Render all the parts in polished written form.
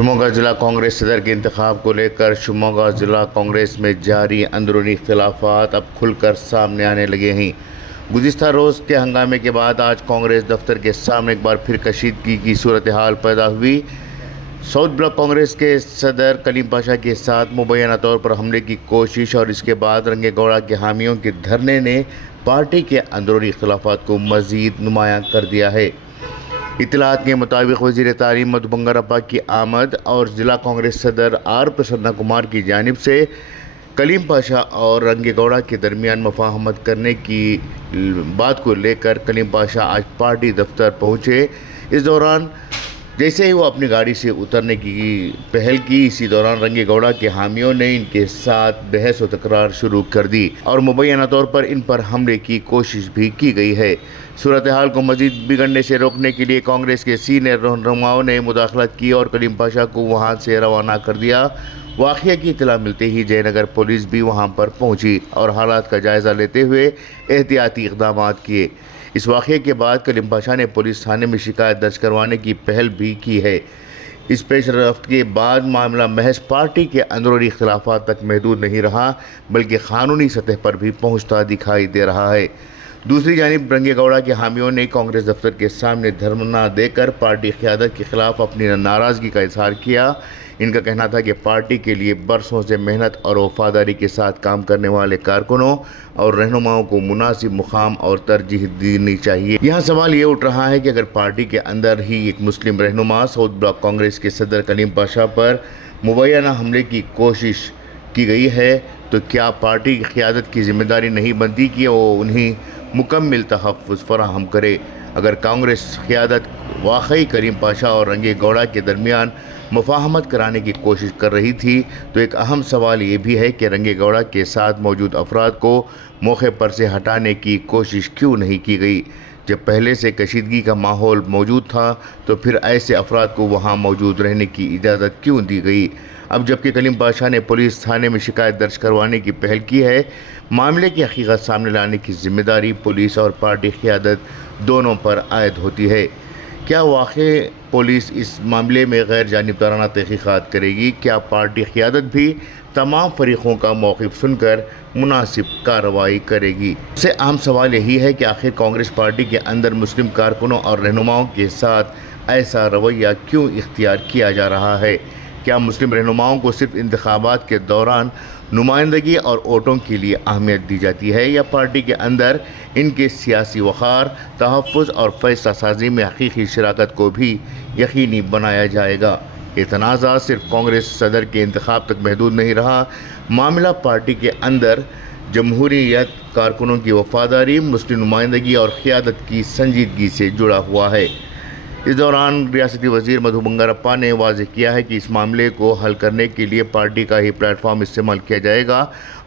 शिमोगा जिला कांग्रेस सदर के इंतखाब को लेकर शिमोगा जिला कांग्रेस में जारी अंदरूनी इख्तिलाफात अब खुलकर सामने आने लगे हैं। गुज़िश्ता रोज़ के हंगामे के बाद आज कांग्रेस दफ्तर के सामने एक बार फिर कशीदगी की सूरत हाल पैदा हुई। साउथ ब्लॉक कांग्रेस के सदर कलीम पाशा के साथ मुबैना तौर पर हमले की कोशिश और इसके बाद रंगेगौड़ा के हामियों के धरने ने पार्टी के अंदरूनी इख्तिलाफात को मज़ीद नुमायां कर दिया है। इत्तलात के मुताबिक वज़ीर तालीम मधु बंगारप्पा की आमद और ज़िला कांग्रेस सदर आर प्रसन्ना कुमार की जानिब से कलीम पाशा और रंगेगौड़ा के दरमियान मुफाहमत करने की बात को लेकर कलीम पाशा आज पार्टी दफ्तर पहुँचे। इस दौरान जैसे ही वो अपनी गाड़ी से उतरने की पहल की, इसी दौरान रंगेगौड़ा के हामियों ने इनके साथ बहस व तकरार शुरू कर दी और मुबैना तौर पर इन पर हमले की कोशिश भी की गई है। सूरत हाल को मज़ीद बिगड़ने से रोकने के लिए कांग्रेस के सीनियर रहनुमाओं ने मुदाखलत की और कलीम पाशा को वहां से रवाना कर दिया। वाक़या की इत्तला मिलते ही जयनगर पुलिस भी वहां पर पहुंची और हालात का जायज़ा लेते हुए एहतियाती इक़दाम किए। इस वाक़े के बाद कलीम पाशा ने पुलिस थाने में शिकायत दर्ज करवाने की पहल भी की है। इस पेशरफ्त के बाद मामला महज पार्टी के अंदरूनी इख्तिलाफात तक महदूद नहीं रहा, बल्कि क़ानूनी सतह पर भी पहुंचता दिखाई दे रहा है। दूसरी जानिब रंगेगौड़ा के हामियों ने कांग्रेस दफ्तर के सामने धरना देकर पार्टी क़यादत के ख़िलाफ़ अपनी नाराज़गी का इजहार किया। इनका कहना था कि पार्टी के लिए बरसों से मेहनत और वफादारी के साथ काम करने वाले कारकुनों और रहनुमाओं को मुनासिब मुकाम और तरजीह देनी चाहिए। यहाँ सवाल ये उठ रहा है कि अगर पार्टी के अंदर ही एक मुस्लिम रहनुमा साउथ ब्लॉक कांग्रेस के सदर कलीम पाशा पर मुबैना हमले की कोशिश की गई है, तो क्या पार्टी की क़यादत की जिम्मेदारी नहीं बनती कि वो उन्हें मुकम्मल तहफ़्फ़ुज़ फराहम करे? अगर कांग्रेस क़यादत वाकई कलीम पाशा और रंगेगौड़ा के दरमियान मुफाहमत कराने की कोशिश कर रही थी, तो एक अहम सवाल ये भी है कि रंगेगौड़ा के साथ मौजूद अफराद को मौके पर से हटाने की कोशिश क्यों नहीं की गई? जब पहले से कशीदगी का माहौल मौजूद था, तो फिर ऐसे अफराद को वहाँ मौजूद रहने की इजाज़त क्यों दी गई? अब जबकि कलीम पाशा ने पुलिस थाने में शिकायत दर्ज करवाने की पहल की है, मामले की हकीकत सामने लाने की जिम्मेदारी पुलिस और पार्टी क़यादत दोनों पर आयद होती है। क्या वाकई पुलिस इस मामले में गैर जानिबदाराना तहक़ीक़ात करेगी? क्या पार्टी क़यादत भी तमाम फ़रीक़ों का मौक़िफ़ सुनकर मुनासिब कार्रवाई करेगी? सबसे अहम सवाल यही है कि आखिर कांग्रेस पार्टी के अंदर मुस्लिम कारकुनों और रहनुमाओं के साथ ऐसा रवैया क्यों इख्तियार किया जा रहा है? क्या मुस्लिम रहनुमाओं को सिर्फ इंतखाबात के दौरान नुमाइंदगी और वोटों के लिए अहमियत दी जाती है, या पार्टी के अंदर इनके सियासी वक़ार, तहफ़्फ़ुज़ और फ़ैसला साजी में हकीकी शराकत को भी यकीनी बनाया जाएगा? ये तनाज़ा सिर्फ कांग्रेस सदर के इंतखाब तक महदूद नहीं रहा, मामला पार्टी के अंदर जमहूरियत, कारकुनों की वफ़ादारी, मुस्लिम नुमाइंदगी और क़यादत की संजीदगी से जुड़ा हुआ है। इस दौरान रियासती वज़ीर मधु बंगारप्पा ने वाज़ेह किया है कि इस मामले को हल करने के लिए पार्टी का ही प्लेटफॉर्म इस्तेमाल किया जाएगा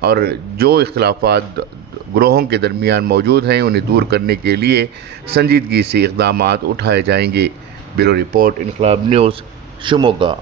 और जो इख्तिलाफात ग्रोहों के दरमियान मौजूद हैं, उन्हें दूर करने के लिए संजीदगी से इक़दामात उठाए जाएंगे। ब्यूरो रिपोर्ट, इनकलाब न्यूज़, शिमोगा।